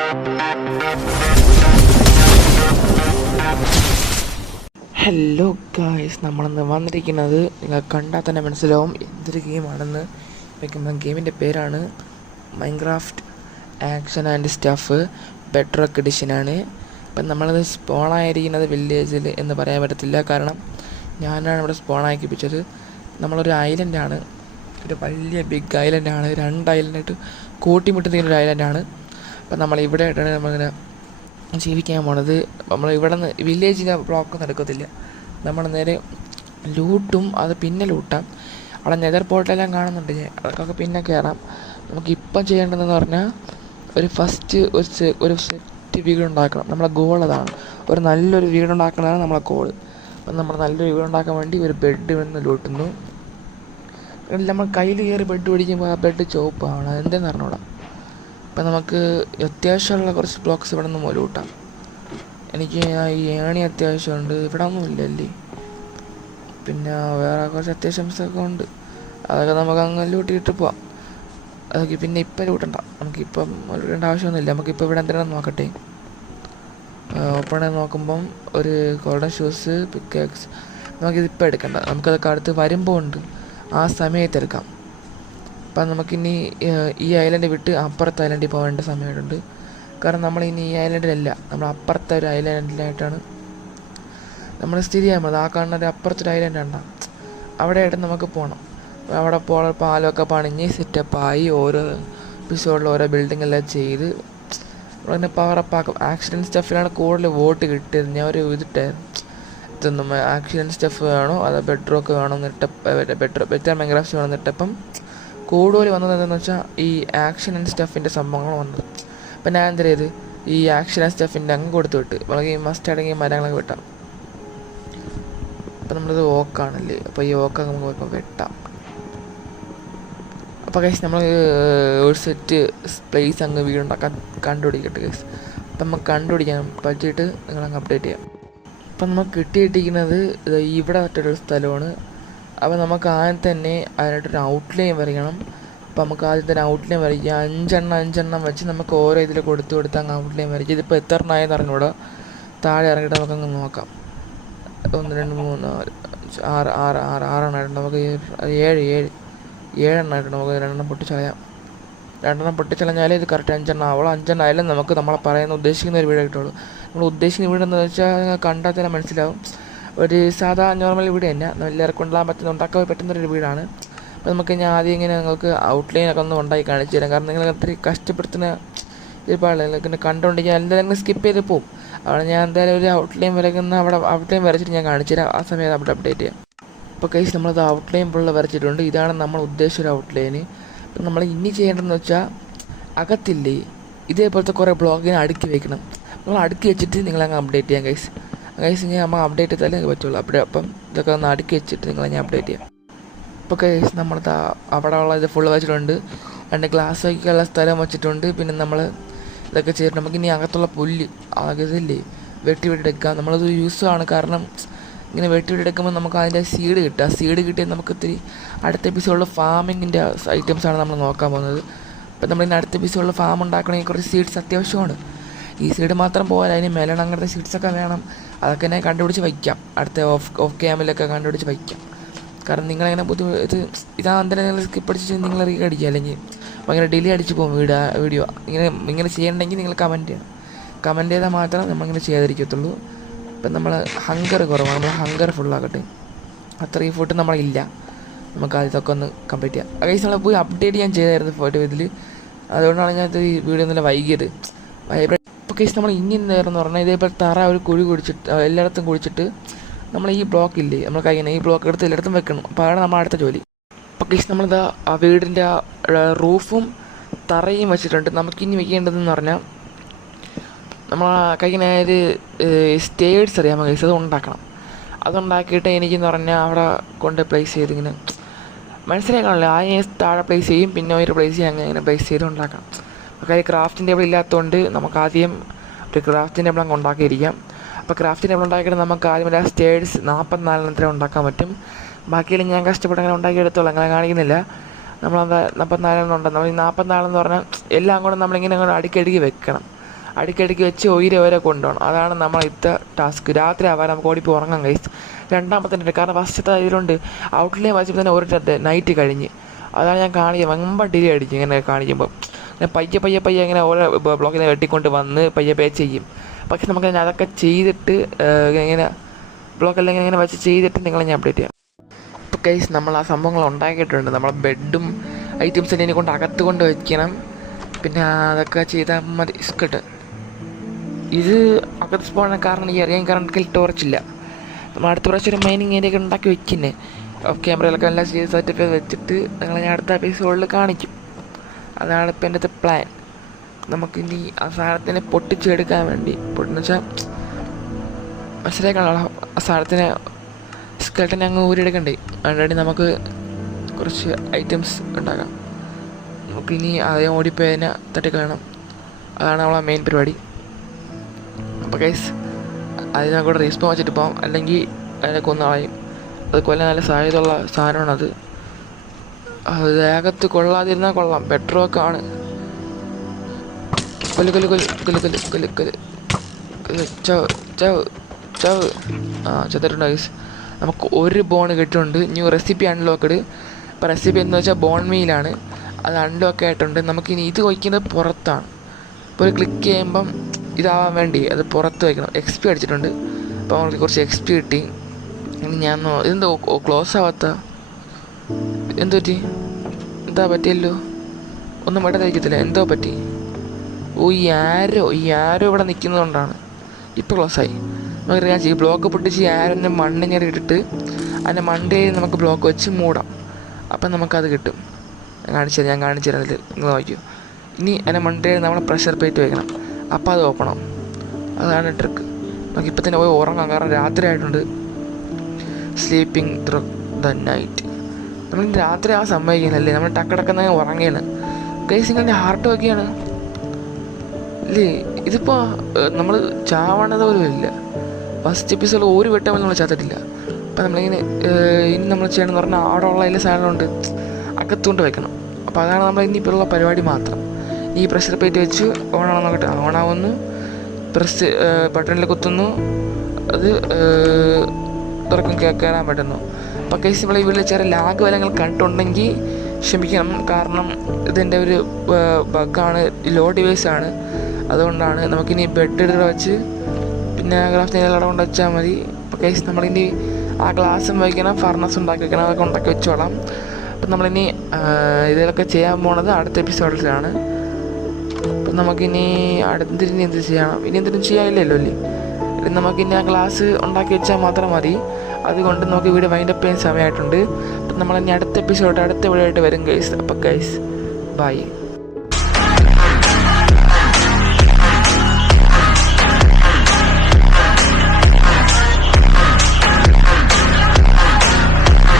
Hello guys, നമ്മളിന്ന് വന്നിരിക്കുന്നത് നിങ്ങൾ കണ്ടാൽ തന്നെ മനസ്സിലാവും എന്തൊരു ഗെയിമാണെന്ന്. വയ്ക്കുന്ന ഗെയിമിൻ്റെ പേരാണ് Minecraft action and stuff Bedrock എഡിഷനാണ്. ഇപ്പം നമ്മളത് സ്പോണായിരിക്കുന്നത് വില്ലേജിൽ എന്ന് പറയാൻ പറ്റത്തില്ല, കാരണം ഞാനാണ് ഇവിടെ സ്പോണാക്കിപ്പിച്ചത്. നമ്മളൊരു ഐലൻഡാണ്, ഒരു വലിയ ബിഗ് ഐലൻഡാണ്, 2 ഐലൻഡായിട്ട് കൂട്ടിമുട്ടുന്ന ഒരു ഐലൻഡാണ്. അപ്പം നമ്മളിവിടെ ആയിട്ടാണ് നമ്മളിങ്ങനെ ജീവിക്കാൻ പോണത്. നമ്മൾ ഇവിടെ നിന്ന് വില്ലേജിൻ്റെ ബ്ലോക്കൊന്നും എടുക്കത്തില്ല, നമ്മൾ നേരെ ലൂട്ടും. അത് പിന്നെ ലൂട്ടാം. അവിടെ നെതർ പോർട്ടെല്ലാം കാണുന്നുണ്ട്, അതൊക്കെ പിന്നെ കയറാം. നമുക്കിപ്പം ചെയ്യേണ്ടതെന്ന് പറഞ്ഞാൽ ഒരു സെറ്റ് വീടുണ്ടാക്കണം. നമ്മളെ ഗോൾ അതാണ്, ഒരു നല്ലൊരു വീടുണ്ടാക്കണതാണ് നമ്മളെ ഗോൾ. അപ്പം നമ്മൾ നല്ലൊരു വീടുണ്ടാക്കാൻ വേണ്ടി ഒരു ബെഡ് വന്ന് ലൂട്ടുന്നു. നമ്മൾ കയ്യിൽ കയറി ബെഡ് പിടിക്കുമ്പോൾ ആ ബെഡ് ചുവപ്പാണ്, എന്തെന്ന് അറിഞ്ഞൂടാ. അപ്പം നമുക്ക് അത്യാവശ്യമുള്ള കുറച്ച് ബ്ലോക്ക്സ് ഇവിടെ നിന്ന് ലൂട്ടാം. എനിക്ക് ഈ ഏണി അത്യാവശ്യമുണ്ട്, ഇവിടെ ഒന്നും ഇല്ലല്ലേ. പിന്നെ വേറെ കുറച്ച് അത്യാവശ്യമൊക്കെ ഉണ്ട്, അതൊക്കെ നമുക്ക് അങ്ങ് ലൂട്ടിയിട്ട് പോവാം. അതൊക്കെ പിന്നെ ഇപ്പം ലൂട്ടണ്ട, നമുക്കിപ്പം ലൂട്ടേണ്ട ആവശ്യമൊന്നുമില്ല. നമുക്കിപ്പോൾ ഇവിടെ എന്തിനാണെന്ന് നോക്കട്ടെ. ഓപ്പൺ ചെയ്ത് നോക്കുമ്പം ഒരു ഗോൾഡൻ ഷൂസ്, പിക്കാക്സ് നമുക്കിതിപ്പോൾ എടുക്കണ്ട, നമുക്കതൊക്കെ അടുത്ത് വരുമ്പോൾ ഉണ്ട്, ആ സമയത്ത് എടുക്കാം. അപ്പം നമുക്കിനി ഈ ഐലൻഡ് വിട്ട് അപ്പുറത്തെ ഐലൻഡിൽ പോകേണ്ട സമയമുണ്ട്. കാരണം നമ്മളിനി ഈ ഐലൻഡിലല്ല, നമ്മൾ അപ്പുറത്തെ ഒരു ഐലൻഡിലായിട്ടാണ് നമ്മൾ സ്ഥിതി ചെയ്യുന്നത്. ആ കാണുന്ന അപ്പുറത്തൊരു ഐലൻഡ് ഉണ്ടാകും, അവിടെ ആയിട്ട് നമുക്ക് പോകണം. അവിടെ പാലമൊക്കെ പണിഞ്ഞ് സെറ്റപ്പായി ഓരോ എപ്പിസോഡിൽ ഓരോ ബിൽഡിങ്ങെല്ലാം ചെയ്ത് നമ്മളതിനെ പവറപ്പാക്കും. ആക്സിഡൻറ്റ് സ്റ്റഫിലാണ് കൂടുതൽ വോട്ട് കിട്ടിയത്. ഞാൻ ഒരു ഇതൊന്നും ആക്സിഡൻറ്റ് സ്റ്റഫ് വേണോ അതോ ബെഡ്റോക്ക് വേണോ എന്നിട്ട് ബെറ്റർ മൈൻക്രാഫ്റ്റ് വേണം എന്നിട്ടപ്പം കൂടുതൽ വന്നത് എന്താണെന്ന് വെച്ചാൽ ഈ ആക്ഷൻ ആൻഡ് സ്റ്റഫിൻ്റെ സംഭവങ്ങൾ വന്നത്. അപ്പം ഞാൻ എന്താ ചെയ്ത് ഈ ആക്ഷൻ ആൻഡ് സ്റ്റഫിൻ്റെ അങ്ങ് കൊടുത്തു വിട്ട് നമുക്ക് ഈ മസ്റ്റ് അടങ്ങിയ മരങ്ങളൊക്കെ വെട്ടാം. അപ്പം നമ്മളിത് ഓക്കാണല്ലേ, അപ്പോൾ ഈ ഓക്ക നമുക്ക് ഇപ്പോൾ വെട്ടാം. അപ്പോൾ കേസ് നമ്മൾ ഒരു സെറ്റ് പ്ലേസ് അങ്ങ് വീടുണ്ടാക്കാൻ കണ്ടുപിടിക്കട്ടെ കേസ്. അപ്പം നമുക്ക് കണ്ടുപിടിക്കാൻ പറ്റിയിട്ട് നിങ്ങളങ്ങ് അപ്ഡേറ്റ് ചെയ്യാം. അപ്പം നമുക്ക് കിട്ടിയിട്ടിരിക്കുന്നത് ഇവിടെ മറ്റൊരു സ്ഥലമാണ്. അപ്പോൾ നമുക്ക് ആദ്യം തന്നെ അതിനായിട്ടൊരു ഔട്ട്ലൈൻ വരയ്ക്കണം. അപ്പോൾ നമുക്ക് ആദ്യം തന്നെ ഔട്ട്ലൈൻ വരയ്ക്കുക. 5 എണ്ണം വെച്ച് നമുക്ക് ഓരോ ഇതിൽ കൊടുത്ത് അങ്ങ് ഔട്ട്ലൈൻ വരയ്ക്കുക. ഇതിപ്പോൾ എത്ര എണ്ണമായെന്ന് അറിഞ്ഞൂടാ, താഴെ ഇറങ്ങിയിട്ട് നമുക്കങ്ങ് നോക്കാം. 1 2 3 4 5 6 എണ്ണമായിട്ടുണ്ട്. നമുക്ക് 7 എണ്ണമായിട്ടുണ്ട്. നമുക്ക് 2 എണ്ണം പൊട്ടിച്ചളയാം. 2 എണ്ണം പൊട്ടിച്ചളഞ്ഞാലേ ഇത് കറക്റ്റ് 5 എണ്ണം ആവുള്ളൂ. 5 എണ്ണം ആയാലും നമുക്ക് നമ്മളെ ഉദ്ദേശിക്കുന്ന ഒരു വീട് കിട്ടുള്ളൂ. നമ്മൾ ഉദ്ദേശിക്കുന്ന വീടെന്ന് വെച്ചാൽ കണ്ടാൽ തന്നെ മനസ്സിലാവും, ഒരു സാധാ നോർമൽ വീട് തന്നെ, എല്ലാവർക്കും ഉണ്ടാകാൻ പറ്റുന്ന ഉണ്ടാക്കാൻ പറ്റുന്നൊരു വീടാണ്. അപ്പോൾ നമുക്ക് ഞാൻ ആദ്യം ഇങ്ങനെ നിങ്ങൾക്ക് ഔട്ട്ലൈനൊക്കെ ഒന്ന് ഉണ്ടാക്കി കാണിച്ചു തരാം. കാരണം നിങ്ങൾ അത്രയും കഷ്ടപ്പെടുത്തുന്ന ഒരുപാട് നിങ്ങൾക്ക് കണ്ടുകൊണ്ടിരിക്കാൻ എന്തായാലും സ്കിപ്പ് ചെയ്ത് പോകും. അവിടെ ഞാൻ എന്തായാലും ഒരു ഔട്ട്ലൈൻ വരയ്ക്കുന്ന അവിടെ ഔട്ട്ലൈൻ വരച്ചിട്ട് ഞാൻ കാണിച്ചു തരാം. ആ സമയത്ത് അവിടെ അപ്ഡേറ്റ് ചെയ്യാം. അപ്പോൾ കേസ് നമ്മളത് ഔട്ട്ലൈൻ ഫുള്ള് വരച്ചിട്ടുണ്ട്. ഇതാണ് നമ്മൾ ഉദ്ദേശിച്ച ഒരു ഔട്ട്ലൈന്. അപ്പം നമ്മൾ ഇനി ചെയ്യേണ്ടതെന്ന് വെച്ചാൽ അകത്തില്ലേ ഇതേപോലത്തെ കുറേ ബ്ലോഗിനെ അടുക്കി വയ്ക്കണം. നമ്മൾ അടുക്കി വെച്ചിട്ട് നിങ്ങളങ്ങ് അപ്ഡേറ്റ് ചെയ്യാം ഗൈസ്. ഇങ്ങനെ നമ്മൾ അപ്ഡേറ്റ് ചെയ്താലേ നിങ്ങൾക്ക് പറ്റുള്ളൂ. അപ്പം ഇതൊക്കെ ഒന്ന് അടുക്കി വെച്ചിട്ട് നിങ്ങളെ ഞാൻ അപ്ഡേറ്റ് ചെയ്യാം. ഇപ്പോൾ കേസ് നമ്മളത് അവിടെ ഉള്ള ഇത് ഫുള്ള് വെച്ചിട്ടുണ്ട്. 2 ഗ്ലാസ് വയ്ക്കാനുള്ള സ്ഥലം വെച്ചിട്ടുണ്ട്. പിന്നെ നമ്മൾ ഇതൊക്കെ ചെയ്തിട്ട് നമുക്കിനി അകത്തുള്ള പുല്ല് ഇതില്ലേ വെട്ടിയെടുക്കാം. നമ്മളത് യൂസാണ്, കാരണം ഇങ്ങനെ വെട്ടിയെടുക്കുമ്പോൾ നമുക്ക് അതിൻ്റെ സീഡ് കിട്ടുക. സീഡ് കിട്ടിയാൽ നമുക്ക് ഇത്തിരി അടുത്ത എപ്പിസോഡിൽ ഫാമിങ്ങിൻ്റെ ഐറ്റംസാണ് നമ്മൾ നോക്കാൻ പോകുന്നത്. അപ്പം നമ്മളിന്ന് അടുത്ത എപ്പിസോഡിൽ ഫാം ഉണ്ടാക്കണമെങ്കിൽ കുറച്ച് സീഡ്സ് അത്യാവശ്യമാണ്. ഈ സീഡ് മാത്രം പോകാൻ അതിന് മെലൺ അങ്ങനത്തെ സീഡ്സൊക്കെ വേണം. അതൊക്കെ ഞാൻ കണ്ടുപിടിച്ച് വയ്ക്കാം, അടുത്ത ഓഫ് ക്യാമിലൊക്കെ കണ്ടുപിടിച്ച് വയ്ക്കാം. കാരണം നിങ്ങളിങ്ങനെ ഇതാ എന്തിനാ നിങ്ങൾ സ്കിപ്പ് അടിച്ച് നിങ്ങൾ റീ അടിക്കുക, അല്ലെങ്കിൽ ഭയങ്കര ഡിലേ അടിച്ച് പോകും വീഡിയോ. ഇങ്ങനെ ചെയ്യണമെങ്കിൽ നിങ്ങൾ കമൻറ്റ് ചെയ്യണം. കമൻറ്റ് ചെയ്താൽ മാത്രം നമ്മളിങ്ങനെ ചെയ്യാതിരിക്കത്തുള്ളൂ. ഇപ്പം നമ്മൾ ഹങ്കർ കുറവാണ്, നമ്മൾ ഹങ്കർ ഫുള്ളാക്കട്ടെ. അത്രയും ഫുഡ് നമ്മളില്ല, നമുക്ക് ഇതൊക്കെ ഒന്ന് കംപ്ലീറ്റ് ചെയ്യാം. അകേസ് നമ്മൾ പോയി അപ്ഡേറ്റ് ഞാൻ ചെയ്തായിരുന്നു ഫോട്ടോ ഇതിൽ, അതുകൊണ്ടാണ് ഞാൻ ഈ വീഡിയോ ഒന്നുമില്ല വൈകിയത്. ഇപ്പോൾ കേസ് നമ്മൾ ഇനി എന്തായിരുന്നു പറഞ്ഞാൽ ഇതേപോലെ തറ ഒരു കുഴി കുഴിച്ചിട്ട് എല്ലായിടത്തും കുഴിച്ചിട്ട് നമ്മൾ ഈ ബ്ലോക്ക് ഇല്ലേ നമ്മൾ കഴിയുന്ന ഈ ബ്ലോക്ക് എടുത്ത് എല്ലായിടത്തും വെക്കണം. അപ്പോൾ അതാണ് നമ്മൾ അടുത്ത ജോലി. അപ്പോൾ കേസ് നമ്മളിതാ ആ വീടിൻ്റെ റൂഫും തറയും വെച്ചിട്ടുണ്ട്. നമുക്കിനി വെക്കേണ്ടതെന്ന് പറഞ്ഞാൽ നമ്മൾ കഴിക്കുന്ന ഒരു സ്റ്റേഴ്സ് അറിയാമോ കേസ്, അത് ഉണ്ടാക്കണം. അതുണ്ടാക്കിയിട്ട് എനിക്കെന്ന് പറഞ്ഞാൽ അവിടെ കൊണ്ട് പ്ലേസ് ചെയ്ത് ഇങ്ങനെ മനസ്സിലാക്കാണല്ലോ, ആദ്യം താഴെ പ്ലേസ് ചെയ്യും, പിന്നെ ഒരു പ്ലേസ് ചെയ്യും, അങ്ങനെ പ്ലേസ് ചെയ്ത് ഉണ്ടാക്കണം. അപ്പോൾ ഈ ക്രാഫ്റ്റിംഗ് ടേബിൾ ഇല്ലാത്തതുകൊണ്ട് നമുക്ക് ആദ്യം ഒരു ക്രാഫ്റ്റിംഗ് ടേബിൾ അങ്ങ് ഉണ്ടാക്കിയിരിക്കാം. അപ്പോൾ ക്രാഫ്റ്റിംഗ് ടേബിൾ ഉണ്ടാക്കിയിട്ട് നമുക്ക് ആദ്യം ആ സ്റ്റേഴ്സ് 44 എണ്ണത്തിന് ഉണ്ടാക്കാൻ പറ്റും. ബാക്കിയെല്ലാം ഞാൻ കഷ്ടപ്പെട്ട് അങ്ങനെ ഉണ്ടാക്കിയെടുത്തോളാം, അങ്ങനെ കാണിക്കുന്നില്ല. നമ്മളെന്താ 44 ഉണ്ട്. നമ്മൾ ഈ 44 എന്ന് പറഞ്ഞാൽ എല്ലാം കൂടെ നമ്മളിങ്ങനെ അങ്ങോട്ട് അടുക്കി വെക്കണം. അടുക്കിടയ്ക്ക് വെച്ച് വരെ കൊണ്ടുപോകണം. അതാണ് നമ്മളത്തെ ടാസ്ക്. രാത്രി ആവാൻ നമുക്ക് ഓടിപ്പോൾ ഉറങ്ങാം ഗൈസ്. രണ്ടാമത്തെ ഡേ, കാരണം ഫസ്റ്റത്തെ ഇതിലുണ്ട് ഔട്ട്ലൈൻ വായിച്ചപ്പോൾ തന്നെ ഒരു നൈറ്റ് കഴിഞ്ഞ്. അതാണ് ഞാൻ കാണിക്കുക, വമ്പ ഡിലേ അടിക്കും ഇങ്ങനെ കാണിക്കുമ്പോൾ. ഞാൻ പയ്യെ ഇങ്ങനെ ഓരോ ബ്ലോക്കിനെ വെട്ടിക്കൊണ്ട് വന്ന് പയ്യെ ചെയ്യും. പക്ഷെ നമുക്ക് അതൊക്കെ ചെയ്തിട്ട് ഇങ്ങനെ ബ്ലോക്കെല്ലാം ഇങ്ങനെ വെച്ച് ചെയ്തിട്ട് നിങ്ങളെ ഞാൻ അപ്ഡേറ്റ് ചെയ്യാം. ഇപ്പോൾ ഗൈസ് നമ്മൾ ആ സംഭവങ്ങൾ ഉണ്ടാക്കിയിട്ടുണ്ട്. നമ്മളെ ബെഡും ഐറ്റംസ് എന്നെ കൊണ്ട് അകത്ത് കൊണ്ട് വയ്ക്കണം. പിന്നെ അതൊക്കെ ചെയ്താൽ മതി. സ്കിട്ട് ഇത് അകത്ത് സ്പോണ കാരണം ഈ അറിയാൻ കാരണം ടോർച്ചില്ല. നമ്മൾ അടുത്ത പ്രാവശ്യം ഒരു മൈനിങ് ഏരിയ ഒക്കെ ഉണ്ടാക്കി വെക്കുന്നത് ക്യാമറയിലൊക്കെ എല്ലാം ചെയ്ത് സെറ്റപ്പ് വെച്ചിട്ട് നിങ്ങളെ ഞാൻ അടുത്ത എപ്പിസോഡിൽ കാണിക്കും. അതാണ് ഇപ്പം എൻ്റെ പ്ലാൻ. നമുക്കിനി ആ സാധനത്തിനെ പൊട്ടിച്ചെടുക്കാൻ വേണ്ടി പൊട്ടെന്ന് വെച്ചാൽ മനസ്സിലാക്കാനുള്ള ആ സാധനത്തിനെ സ്കെൽറ്റിനെ അങ്ങ് ഊരിയെടുക്കണ്ടേ. അതിനുവേണ്ടി നമുക്ക് കുറച്ച് ഐറ്റംസ് ഉണ്ടാക്കാം. നമുക്കിനി അതേ ഓടിപ്പോയതിനെ തട്ടിക്കളയണം. അതാണ് നമ്മളെ മെയിൻ പരിപാടി. അപ്പോൾ ഗൈസ് അതിനെ കൂടെ റീസ്പോൺ വെച്ചിട്ട് പോകാം, അല്ലെങ്കിൽ അതിനെ കൊന്നാളയും. അത് കൊല്ലാൻ നല്ല സാധ്യതയുള്ള സാധനമാണത്. അത് ദേഹത്ത് കൊള്ളാതിരുന്നാൽ കൊള്ളാം, ബെറ്ററൊക്കെ ആണ്. കൊല്ല് കൊല്ല് കൊല്ല് കൊല്ല് കൊല്ല് കൊല്ല് കൊല്ല് കൊല്ല് ചവ് ചവ് ചവ്. ചത്തിട്ടുണ്ട് ഗൈസ്. നമുക്ക് ഒരു ബോൺ കിട്ടുന്നുണ്ട്. New recipe unlocked. ഇപ്പോൾ റെസിപ്പി എന്ന് വെച്ചാൽ ബോൺ മീലാണ്. അത് അൺലോക്ക് ആയിട്ടുണ്ട്. നമുക്കിനി ഇത് വയ്ക്കുന്നത് പുറത്താണ്. ഇപ്പോൾ ഒരു ക്ലിക്ക് ചെയ്യുമ്പം ഇതാവാൻ വേണ്ടി അത് പുറത്ത് വയ്ക്കണം. XP അടിച്ചിട്ടുണ്ട്. അപ്പോൾ നമുക്ക് കുറച്ച് XP കിട്ടി. ഇനി ഞാൻ ഇതെന്തോ ക്ലോസ് ആവാത്ത എന്തോ പറ്റി? എന്താ പറ്റിയല്ലോ, ഒന്നും വേണ്ട തയ്ക്കത്തില്ല. എന്തോ പറ്റി? ഈ ആരോ ഇവിടെ നിൽക്കുന്നതുകൊണ്ടാണ് ഇപ്പോൾ ക്ലോസായി. നമുക്കറിയാം ഈ ബ്ലോക്ക് പൊട്ടിച്ച് ആരോൻ്റെ മണ്ണിങ്ങനെ ഇട്ടിട്ട് അതിൻ്റെ മണ്ടയിൽ നമുക്ക് ബ്ലോക്ക് വെച്ച് മൂടാം. അപ്പം നമുക്കത് കിട്ടും. ഞാൻ കാണിച്ചു തരാം. അതിൽ നിങ്ങൾ നോക്കൂ. ഇനി അതിൻ്റെ മണ്ടയിൽ നമ്മൾ പ്രഷർ പ്ലേറ്റ് വയ്ക്കണം. അപ്പോൾ അത് ഓപ്പൺ ആവും. അതാണ് ട്രിക്ക്. നമുക്കിപ്പോൾ തന്നെ പോയി ഉറങ്ങാം, കാരണം രാത്രി ആയിട്ടുണ്ട്. Sleeping through the night. നമ്മൾ രാത്രി ആ സമ്മതിക്കുന്നില്ലേ, നമ്മൾ ടക്കടക്കുന്ന ഉറങ്ങിയാണ്. ഗൈസ് നിങ്ങളുടെ ഹാർട്ട് നോക്കിയാണ് ഇല്ലേ. ഇതിപ്പോൾ നമ്മൾ ചാവണത് പോലും ഇല്ല. ഫസ്റ്റ് എപ്പിസോഡ് ഒരു വെട്ടം നമ്മൾ ചാത്തിട്ടില്ല. അപ്പം നമ്മളിങ്ങനെ ഇനി നമ്മൾ ചെയ്യണമെന്ന് പറഞ്ഞാൽ അവിടെ ഉള്ള എല്ലാ സാധനമുണ്ട് അകത്തുകൊണ്ട് വെക്കണം. അപ്പോൾ അതാണ് നമ്മൾ ഇനിയിപ്പോൾ ഉള്ള പരിപാടി മാത്രം. ഈ പ്രഷർ പ്ലേറ്റ് വെച്ച് ഓണാണെന്ന് നോക്കട്ടെ. ഓണാവുന്നു, പ്രസ് ബട്ടണിൽ കുത്തുന്നു, അത് തുറക്കും, കയറാൻ പറ്റുന്നു. അപ്പോൾ കേസ് നമ്മൾ ഈ വീട്ടിൽ ചെറിയ ലാഗ് വലങ്ങൾ കണ്ടിട്ടുണ്ടെങ്കിൽ ക്ഷമിക്കണം, കാരണം ഇതിൻ്റെ ഒരു ബഗ്ഗാണ്, ലോ ഡിവൈസാണ്. അതുകൊണ്ടാണ്. നമുക്കിനി ബെഡ് ഇട വെച്ച് പിന്നെ ഗ്ലാസ് ഇടം കൊണ്ട് വെച്ചാൽ മതി. അപ്പോൾ കേസ് നമ്മളിനി ആ ഗ്ലാസും വയ്ക്കണം, ഫർണസ് ഉണ്ടാക്കി വെക്കണം, അതൊക്കെ ഉണ്ടാക്കി വെച്ചോളാം. അപ്പം നമ്മളിനി ഇതിലൊക്കെ ചെയ്യാൻ പോണത് അടുത്ത എപ്പിസോഡിലാണ്. അപ്പം നമുക്കിനി അടുത്തിനി എന്ത് ചെയ്യണം? ഇനി എന്തെങ്കിലും ചെയ്യാനില്ലല്ലോ അല്ലേ. നമുക്കിനി ആ ഗ്ലാസ് ഉണ്ടാക്കി വെച്ചാൽ മാത്രം മതി. അതുകൊണ്ട് നമുക്ക് വീഡിയോ വൈൻഡപ്പ് ചെയ്യാൻ സമയമായിട്ടുണ്ട്. അപ്പം നമ്മളിനി അടുത്ത എപ്പിസോഡ് അടുത്ത വീഡിയോ ആയിട്ട് വരും ഗൈസ്. അപ്പോൾ ഗൈസ് ബൈ.